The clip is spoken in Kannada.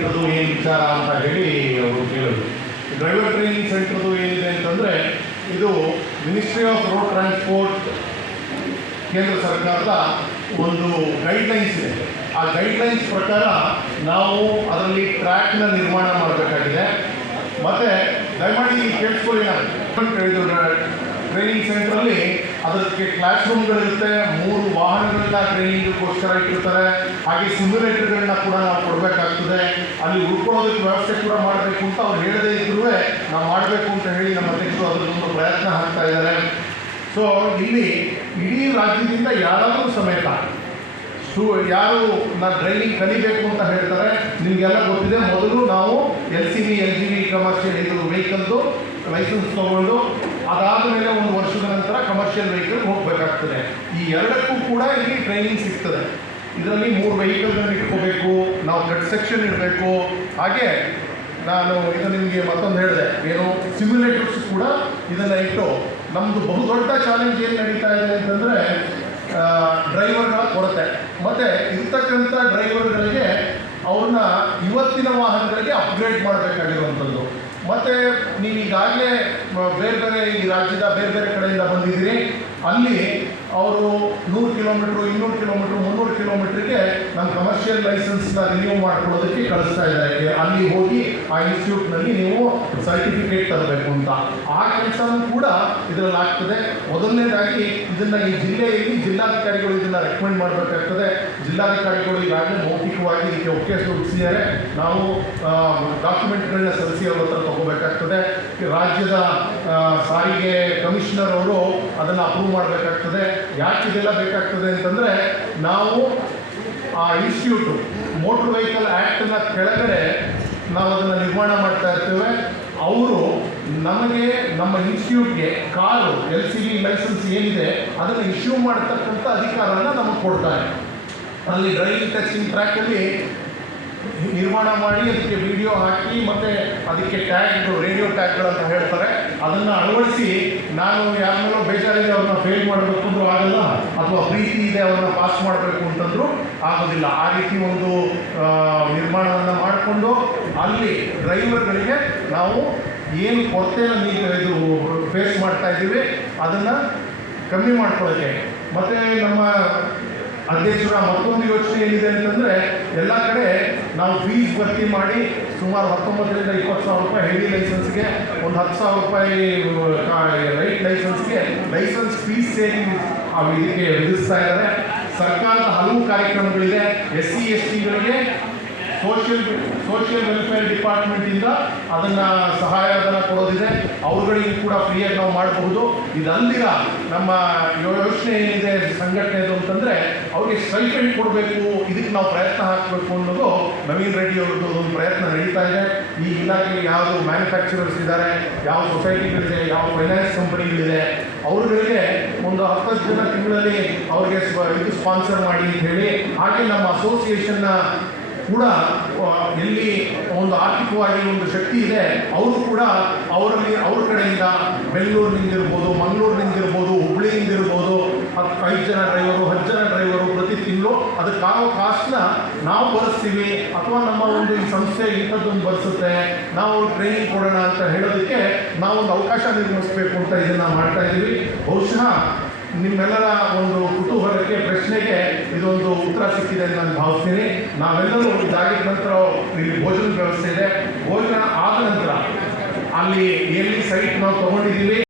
ಸೆಂಟ್ರದು ಏನು ವಿಚಾರ ಅಂತ ಹೇಳಿ ಅವರು ಕೇಳಿದ್ರು. ಡ್ರೈವರ್ ಟ್ರೈನಿಂಗ್ ಸೆಂಟ್ರದು ಏನಿದೆ ಅಂತಂದರೆ ಇದು ಮಿನಿಸ್ಟ್ರಿ ಆಫ್ ರೋಡ್ ಟ್ರಾನ್ಸ್ಪೋರ್ಟ್ ಕೇಂದ್ರ ಸರ್ಕಾರದ ಒಂದು ಗೈಡ್ಲೈನ್ಸ್ ಇದೆ. ಆ ಗೈಡ್ಲೈನ್ಸ್ ಪ್ರಕಾರ ನಾವು ಅದರಲ್ಲಿ ಟ್ರ್ಯಾಕ್ನ ನಿರ್ಮಾಣ ಮಾಡಬೇಕಾಗಿದೆ. ಮತ್ತು ದಯಮಾಡಿ ಕೇಳಿಸ್ಕೊಳ್ಳಿ, ನಾನು ಟ್ರೈನಿಂಗ್ ಸೆಂಟ್ರಲ್ಲಿ ಅದಕ್ಕೆ ಕ್ಲಾಸ್ ರೂಮ್ಗಳಿರುತ್ತೆ, 3 ವಾಹನಗಳನ್ನ ಟ್ರೈನಿಂಗ್ಗೋಸ್ಕರ ಇಟ್ಟಿರ್ತಾರೆ. ಹಾಗೆ ಸಿಮ್ಯುಲೇಟರ್ಗಳನ್ನ ಕೂಡ ನಾವು ಕೊಡಬೇಕಾಗ್ತದೆ. ಅಲ್ಲಿ ಉಳ್ಕೊಳ್ಳೋದಕ್ಕೆ ವ್ಯವಸ್ಥೆ ಕೂಡ ಮಾಡಬೇಕು ಅಂತ ಅವ್ರು ಹೇಳದೇ ಇದ್ರೂ ನಾವು ಮಾಡಬೇಕು ಅಂತ ಹೇಳಿ ನಮ್ಮ ಅಧ್ಯಕ್ಷರು ಅದರಲ್ಲೊಂದು ಪ್ರಯತ್ನ ಹಾಕ್ತಾ ಇದ್ದಾರೆ. ಸೊ ಇಲ್ಲಿ ಇಡೀ ರಾಜ್ಯದಿಂದ ಯಾರಾದರೂ ಸಮೇತ ಯಾರು ಡ್ರೈವಿಂಗ್ ಕಲಿಬೇಕು ಅಂತ ಹೇಳ್ತಾರೆ, ನಿಮಗೆಲ್ಲ ಗೊತ್ತಿದೆ. ಮೊದಲು ನಾವು LCV LGV ಕಮರ್ಷಿಯಲ್ ಇದು ವೆಹಿಕಲ್ದು ಲೈಸೆನ್ಸ್ ತೊಗೊಂಡು ಅದಾದ ಮೇಲೆ 1 ವರ್ಷದ ನಂತರ ಕಮರ್ಷಿಯಲ್ ವೆಹಿಕಲ್ ಹೋಗಬೇಕಾಗ್ತದೆ. ಈ ಎರಡಕ್ಕೂ ಕೂಡ ಇಲ್ಲಿ ಟ್ರೈನಿಂಗ್ ಸಿಗ್ತದೆ. ಇದರಲ್ಲಿ 3 ವೆಹಿಕಲ್ಗಳನ್ನು ಇಟ್ಕೋಬೇಕು, ನಾವು ಕಟ್ ಸೆಕ್ಷನ್ ಇಡಬೇಕು. ಹಾಗೆ ನಾನು ಇದು ನಿಮಗೆ ಮತ್ತೊಂದು ಹೇಳಿದೆ, ಏನು ಸಿಮ್ಯುಲೇಟರ್ಸ್ ಕೂಡ ಇದನ್ನು ಇಟ್ಟು ನಮ್ಮದು ಬಹುದೊಡ್ಡ ಚಾಲೆಂಜ್ ಏನು ನಡೀತಾ ಇದೆ ಅಂತಂದರೆ ಡ್ರೈವರ್ಗಳ ಕೊರತೆ. ಮತ್ತು ಇರ್ತಕ್ಕಂಥ ಡ್ರೈವರ್ಗಳಿಗೆ ಅವ್ರನ್ನ ಇವತ್ತಿನ ವಾಹನಗಳಿಗೆ ಅಪ್ಗ್ರೇಡ್ ಮಾಡಬೇಕಾಗಿರುವಂಥದ್ದು. ಮತ್ತು ನೀವು ಈಗಾಗಲೇ ಬೇರೆ ಬೇರೆ ಈ ರಾಜ್ಯದ ಬೇರೆ ಬೇರೆ ಕಡೆಯಿಂದ ಬಂದಿದ್ದೀರಿ. ಅಲ್ಲಿ ಅವರು 100 ಕಿಲೋಮೀಟ್ರು 200 ಕಿಲೋಮೀಟ್ರು 300 ಕಿಲೋಮೀಟ್ರಿಗೆ ನಮ್ಮ ಕಮರ್ಷಿಯಲ್ ಲೈಸೆನ್ಸ್ನ ರಿನ್ಯೂ ಮಾಡ್ಕೊಳ್ಳೋದಕ್ಕೆ ಕಳಿಸ್ತಾ ಇದ್ದಾರೆ. ಅಲ್ಲಿ ಹೋಗಿ ಆ ಇನ್ಸ್ಟಿಟ್ಯೂಟ್ನಲ್ಲಿ ನೀವು ಸರ್ಟಿಫಿಕೇಟ್ ತರಬೇಕು ಅಂತ. ಆ ಕೆಲಸನೂ ಕೂಡ ಇದರಲ್ಲಿ ಆಗ್ತದೆ. ಮೊದಲನೇದಾಗಿ ಇದನ್ನು ಈ ಜಿಲ್ಲೆಯಲ್ಲಿ ಜಿಲ್ಲಾಧಿಕಾರಿಗಳು ಇದನ್ನು ರೆಕಮೆಂಡ್ ಮಾಡಬೇಕಾಗ್ತದೆ. ಜಿಲ್ಲಾಧಿಕಾರಿಗಳು ಈಗಾಗಲೇ ಮೌಖಿಕವಾಗಿ ಇದಕ್ಕೆ ಒಪ್ಪಿಗೆ ಸೂಚಿಸಿದ್ದಾರೆ. ನಾವು ಡಾಕ್ಯುಮೆಂಟ್ಗಳನ್ನ ಸಲ್ಲಿಸಿ ಅವ್ರ ಹತ್ರ ತಗೋಬೇಕಾಗ್ತದೆ. ರಾಜ್ಯದ ಸಾರಿಗೆ ಕಮಿಷನರ್ ಅವರು ಅದನ್ನು ಅಪ್ರೂವ್ ಮಾಡಬೇಕಾಗ್ತದೆ. ಯಾಕೆ ಇದೆಲ್ಲ ಬೇಕಾಗ್ತದೆ ಅಂತಂದರೆ, ನಾವು ಆ ಇನ್ಸ್ಟಿಟ್ಯೂಟು ಮೋಟ್ರ್ ವೆಹಿಕಲ್ ಆ್ಯಕ್ಟ್ನ ಕೆಳಗಡೆ ನಾವು ಅದನ್ನು ನಿರ್ಮಾಣ ಮಾಡ್ತಾ ಇರ್ತೇವೆ. ಅವರು ನಮಗೆ ನಮ್ಮ ಇನ್ಸ್ಟಿಟ್ಯೂಟ್ಗೆ ಕಾರು LCV ಲೈಸೆನ್ಸ್ ಏನಿದೆ ಅದನ್ನು ಇಶ್ಯೂ ಮಾಡತಕ್ಕಂಥ ಅಧಿಕಾರನ ನಮಗೆ ಕೊಡ್ತಾರೆ. ಅಲ್ಲಿ ಡ್ರೈವಿಂಗ್ ಟೆಸ್ಟಿಂಗ್ ಟ್ರ್ಯಾಕಲ್ಲಿ ನಿರ್ಮಾಣ ಮಾಡಿ ಅದಕ್ಕೆ ವಿಡಿಯೋ ಹಾಕಿ ಮತ್ತು ಅದಕ್ಕೆ ಟ್ಯಾಗ್ಗಳು ರೇಡಿಯೋ ಟ್ಯಾಗ್ಗಳಂತ ಹೇಳ್ತಾರೆ, ಅದನ್ನು ಅಳವಡಿಸಿ ನಾನು ಯಾರನ್ನೋ ಬೇಜಾರಿದೆ ಅವ್ರನ್ನ ಫೇಲ್ ಮಾಡಬೇಕು ಅಂದರೂ ಆಗಲ್ಲ, ಅಥವಾ ಪ್ರೀತಿ ಇದೆ ಅವ್ರನ್ನ ಪಾಸ್ ಮಾಡಬೇಕು ಅಂತಂದರೂ ಆಗೋದಿಲ್ಲ. ಆ ರೀತಿ ಒಂದು ನಿರ್ಮಾಣವನ್ನು ಮಾಡಿಕೊಂಡು ಅಲ್ಲಿ ಡ್ರೈವರ್ಗಳಿಗೆ ನಾವು ಏನು ಕೊರತೆಯನ್ನು ಇದು ಫೇಸ್ ಮಾಡ್ತಾ ಇದ್ದೀವಿ ಅದನ್ನು ಕಮ್ಮಿ ಮಾಡ್ಕೊಳ್ಳೋಕ್ಕೆ. ಮತ್ತು ನಮ್ಮ ಅಧ್ಯಕ್ಷರ ಮತ್ತೊಂದು ಯೋಚನೆ ಏನಿದೆ ಅಂತಂದರೆ, ಎಲ್ಲ ಕಡೆ ನಾವು ಫೀಸ್ ಭರ್ತಿ ಮಾಡಿ ಸುಮಾರು 19ರಿಂದ 20 ಸಾವಿರ ರೂಪಾಯಿ ಹೆವಿ ಲೈಸೆನ್ಸ್ಗೆ, ಒಂದು 10 ಸಾವಿರ ರೂಪಾಯಿ ರೈಟ್ ಲೈಸೆನ್ಸ್ಗೆ ಲೈಸೆನ್ಸ್ ಫೀಸ್ ಸೇರಿ ಇದಕ್ಕೆ ವಿಧಿಸ್ತಾ ಇದ್ದಾರೆ. ಸರ್ಕಾರದ ಹಲವು ಕಾರ್ಯಕ್ರಮಗಳಿದೆ. SC STಗಳಿಗೆ ಸೋಷಿಯಲ್ ವೆಲ್ಫೇರ್ ಡಿಪಾರ್ಟ್ಮೆಂಟಿಂದ ಅದನ್ನು ಸಹಾಯಧನ ಕೊಡೋದಿದೆ. ಅವ್ರುಗಳಿಗೂ ಕೂಡ ಫ್ರೀಯಾಗಿ ನಾವು ಮಾಡಬಹುದು. ಇದಲ್ದಿರ ನಮ್ಮ ಯೋಚನೆ ಏನಿದೆ ಸಂಘಟನೆದು ಅಂತಂದರೆ, ಅವ್ರಿಗೆ ಸ್ಟೈಪೆಂಡ್ ಕೊಡಬೇಕು, ಇದಕ್ಕೆ ನಾವು ಪ್ರಯತ್ನ ಹಾಕಬೇಕು ಅನ್ನೋದು ನವೀನ್ ರೆಡ್ಡಿ ಅವ್ರದ್ದು ಒಂದು ಪ್ರಯತ್ನ ನಡೀತಾ ಇದೆ. ಈ ಇಲಾಖೆಗೆ ಯಾವುದು ಮ್ಯಾನುಫ್ಯಾಕ್ಚರರ್ಸ್ ಇದ್ದಾರೆ, ಯಾವ ಸೊಸೈಟಿಗಳಿದೆ, ಯಾವ ಫೈನಾನ್ಸ್ ಕಂಪನಿಗಳಿದೆ, ಅವ್ರುಗಳಿಗೆ ಒಂದು 10 ಜನ ತಿಂಗಳಲ್ಲಿ ಅವ್ರಿಗೆ ಇದು ಸ್ಪಾನ್ಸರ್ ಮಾಡಿ ಅಂತ ಹೇಳಿ. ಹಾಗೆ ನಮ್ಮ ಅಸೋಸಿಯೇಷನ್ನ ಕೂಡ ಎಲ್ಲಿ ಒಂದು ಆರ್ಥಿಕವಾಗಿ ಒಂದು ಶಕ್ತಿ ಇದೆ, ಅವರು ಕೂಡ ಅವ್ರ ಕಡೆಯಿಂದ ಬೆಂಗಳೂರಿನಿಂದಿರ್ಬೋದು, ಮಂಗಳೂರಿನಿಂದಿರ್ಬೋದು, ಹುಬ್ಳಿಯಿಂದಿರ್ಬೋದು 5 ಜನ ಡ್ರೈವರು 10 ಜನ ಡ್ರೈವರು ಪ್ರತಿ ತಿಂಗಳು ಅದಕ್ಕಾಗೋ ಕಾಸ್ಟ್ನ ನಾವು ಭರಿಸ್ತೀವಿ, ಅಥವಾ ನಮ್ಮ ಒಂದು ಈ ಸಂಸ್ಥೆ ಇಂಥದ್ದೊಂದು ಭರಿಸುತ್ತೆ, ನಾವು ಟ್ರೈನಿಂಗ್ ಕೊಡೋಣ ಅಂತ ಹೇಳೋದಕ್ಕೆ ನಾವೊಂದು ಅವಕಾಶ ನಿರ್ಮಿಸಬೇಕು ಅಂತ ಇದನ್ನು ಮಾಡ್ತಾ ಇದ್ದೀವಿ. ಬಹುಶಃ ನಿಮ್ಮೆಲ್ಲರ ಒಂದು ಕುತೂಹಲಕ್ಕೆ ಪ್ರಶ್ನೆಗೆ ಇದೊಂದು ಉತ್ತರ ಸಿಕ್ಕಿದೆ ಅಂತ ನಾನು ಭಾವಿಸ್ತೀನಿ. ನಾವೆಲ್ಲರೂ ಇದಾಗಿದ್ದ ನಂತರ ಇಲ್ಲಿ ಭೋಜನದ ವ್ಯವಸ್ಥೆ ಇದೆ. ಭೋಜನ ಆದ ನಂತರ ಅಲ್ಲಿ ಎಲ್ಲಿ ಸೈಟ್ ನಾವು ತೊಗೊಂಡಿದ್ದೀವಿ